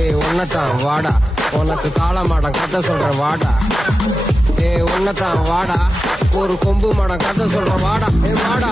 ஏய் ஒன்னதான் வாடா, உனக்கு காளை மாடம் கதை சொல்ற வாடா. ஏய் ஒன்னதான் வாடா, ஒரு கொம்பு மாடம் கதை சொல்ற வாடா. ஏய் வாடா.